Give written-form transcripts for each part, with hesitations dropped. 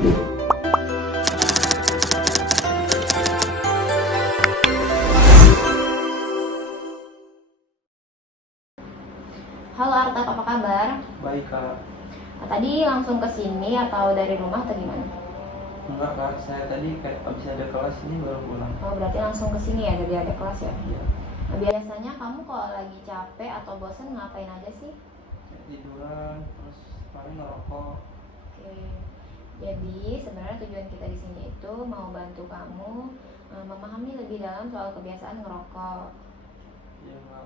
Halo Arta, apa kabar? Baik kak. Tadi langsung ke sini atau dari rumah atau gimana? Enggak kak, saya tadi kayak abis ada kelas ini baru pulang. Oh, berarti langsung ke sini ya dari ada kelas ya? Iya. Nah, biasanya kamu kalau lagi capek atau bosen ngapain aja sih? Kayak tiduran, terus paling ngerokok. Oke. Jadi sebenarnya tujuan kita di sini itu mau bantu kamu memahami lebih dalam soal kebiasaan ngerokok. Iya kak.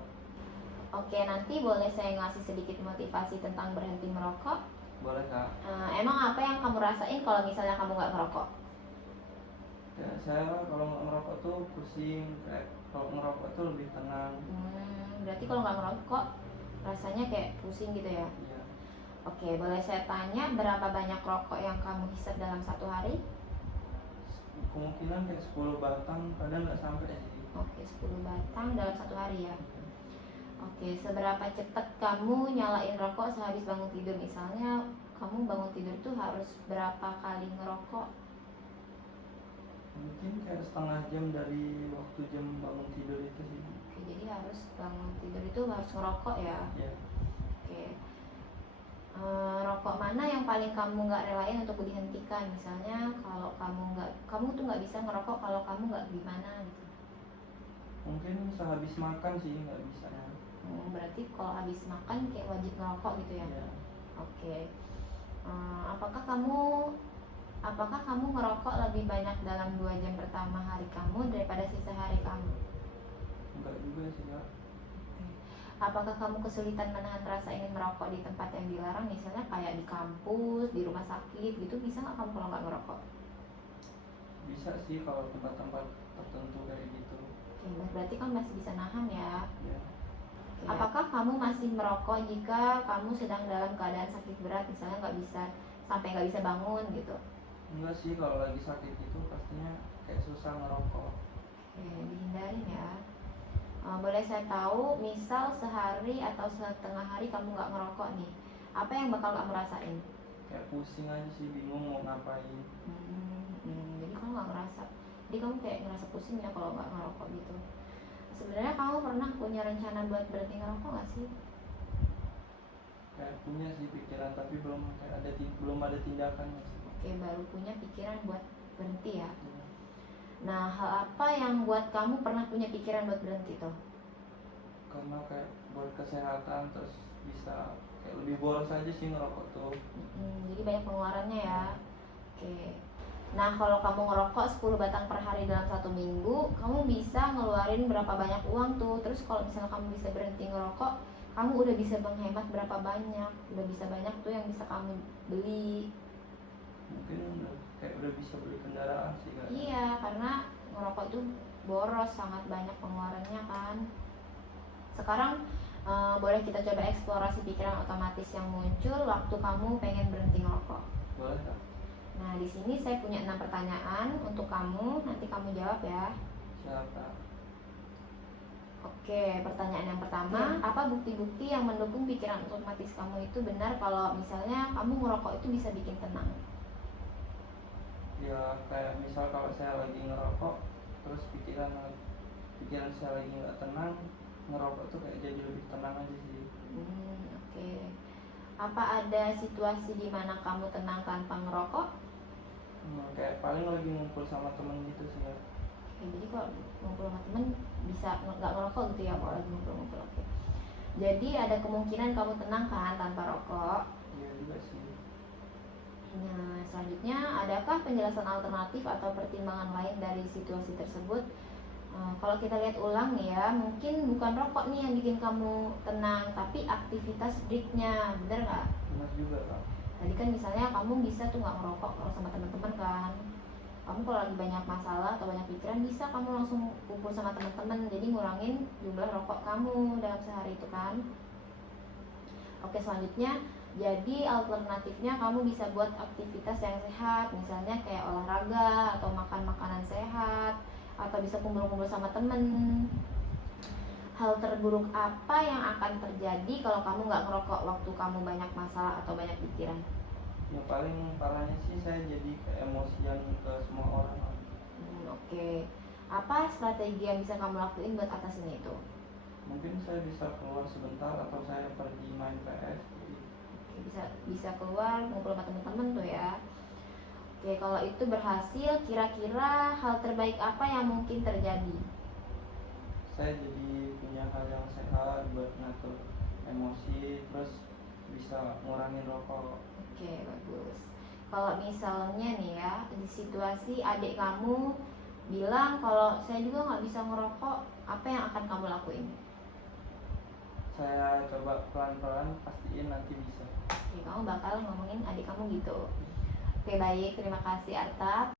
Oke, nanti boleh saya ngasih sedikit motivasi tentang berhenti merokok? Boleh kak. Emang apa yang kamu rasain kalau misalnya kamu nggak ngerokok? Ya saya kalau nggak ngerokok tuh pusing. Kayak kalau ngerokok tuh lebih tenang. Berarti kalau nggak ngerokok rasanya kayak pusing gitu ya? Iya. Oke, boleh saya tanya berapa banyak rokok yang kamu hisap dalam satu hari? Kemungkinan kayak 10 batang, kadang nggak sampai sih. Oke, 10 batang dalam satu hari ya. Oke, seberapa cepat kamu nyalain rokok sehabis bangun tidur? Misalnya kamu bangun tidur tuh harus berapa kali ngerokok? Mungkin kayak setengah jam dari waktu jam bangun tidur itu sih. Oke, jadi harus bangun tidur itu harus ngerokok ya? Iya. Oke. Rokok mana yang paling kamu nggak relain untuk dihentikan? Misalnya kalau kamu tuh nggak bisa ngerokok kalau kamu nggak gimana gitu. Mungkin sehabis makan sih nggak bisa ya. Berarti kalau habis makan kayak wajib ngerokok gitu ya? Iya. Oke. Eh, apakah kamu apakah kamu ngerokok lebih banyak dalam 2 jam pertama hari kamu daripada sisa hari kamu? Enggak juga sih kak. Apakah kamu kesulitan menahan rasa ingin merokok di tempat yang dilarang, misalnya kayak di kampus, di rumah sakit gitu, bisa nggak kamu kalau nggak ngerokok? Bisa sih kalau tempat-tempat tertentu kayak gitu. Oke, berarti kamu masih bisa nahan ya. Ya. Apakah kamu masih merokok jika kamu sedang dalam keadaan sakit berat, misalnya nggak bisa bangun gitu? Enggak sih, kalau lagi sakit itu pastinya kayak susah ngerokok. Oke, dihindarin ya. Boleh saya tahu, misal sehari atau setengah hari kamu nggak ngerokok nih, apa yang bakal kamu rasain? Kayak pusing aja sih, bingung mau ngapain. Jadi kamu nggak ngerasa, jadi kamu kayak ngerasa pusing ya kalau nggak ngerokok gitu. Sebenarnya kamu pernah punya rencana buat berhenti ngerokok nggak sih? Kayak punya sih pikiran, tapi belum ada tindakannya sih. Oke, baru punya pikiran buat berhenti ya. Ya. Nah, hal apa yang buat kamu pernah punya pikiran buat berhenti tuh? Karena kayak buat kesehatan, terus bisa kayak lebih boros aja sih ngerokok tuh. Jadi banyak pengeluarannya ya. Oke. Nah, kalau kamu ngerokok 10 batang per hari dalam 1 minggu, kamu bisa ngeluarin berapa banyak uang tuh? Terus kalau misalnya kamu bisa berhenti ngerokok, kamu udah bisa menghemat berapa banyak? Udah bisa banyak tuh yang bisa kamu beli. Mungkin udah bisa beli kendaraan sih kak. Iya, karena ngerokok itu boros, sangat banyak pengeluarannya kan. Sekarang boleh kita coba eksplorasi pikiran otomatis yang muncul waktu kamu pengen berhenti ngerokok. Boleh kak? Nah, di sini saya punya 6 pertanyaan untuk kamu, nanti kamu jawab ya. Siapa? Oke, pertanyaan yang pertama, apa bukti-bukti yang mendukung pikiran otomatis kamu itu benar kalau misalnya kamu ngerokok itu bisa bikin tenang? Ya kayak misal kalau saya lagi ngerokok, terus pikiran saya lagi nggak tenang, ngerokok tuh kayak jadi lebih tenang aja sih. Oke. Apa ada situasi di mana kamu tenang tanpa ngerokok? Kayak paling lagi ngumpul sama temen gitu sih ya. Oke, jadi kalau ngumpul sama temen bisa nggak ngerokok gitu ya kalau lagi ngumpul-ngumpul. Oke. Jadi ada kemungkinan kamu tenang kan tanpa rokok? Iya juga sih. Nah, selanjutnya, adakah penjelasan alternatif atau pertimbangan lain dari situasi tersebut? Kalau kita lihat ulang nih ya, mungkin bukan rokok nih yang bikin kamu tenang, tapi aktivitas breaknya, bener nggak? Benar juga kak. Tadi kan misalnya kamu bisa tuh nggak ngerokok kalau sama teman-teman kan. Kamu kalau lagi banyak masalah atau banyak pikiran bisa kamu langsung kumpul sama teman-teman, jadi ngurangin jumlah rokok kamu dalam sehari itu kan. Oke, selanjutnya, jadi alternatifnya kamu bisa buat aktivitas yang sehat, misalnya kayak olahraga atau makan makanan sehat, atau bisa kumpul-kumpul sama temen. Hal terburuk apa yang akan terjadi kalau kamu nggak ngerokok waktu kamu banyak masalah atau banyak pikiran? Ya paling parahnya sih saya jadi kayak emosian ke semua orang. Oke. Apa strategi yang bisa kamu lakuin buat atasin itu? Mungkin saya bisa keluar sebentar atau saya pergi main PS gitu. Oke, bisa keluar ngumpul sama teman-teman tuh ya. Oke, kalau itu berhasil, kira-kira hal terbaik apa yang mungkin terjadi? Saya jadi punya hal yang sehat buat ngatur emosi, terus bisa ngurangin rokok. Oke, bagus. Kalau misalnya nih ya, di situasi adik kamu bilang kalau saya juga nggak bisa ngerokok, apa yang akan kamu lakuin? Saya coba pelan-pelan, pastiin nanti bisa. Oke, kamu bakal ngomongin adik kamu gitu. Oke, baik. Terima kasih, Arta.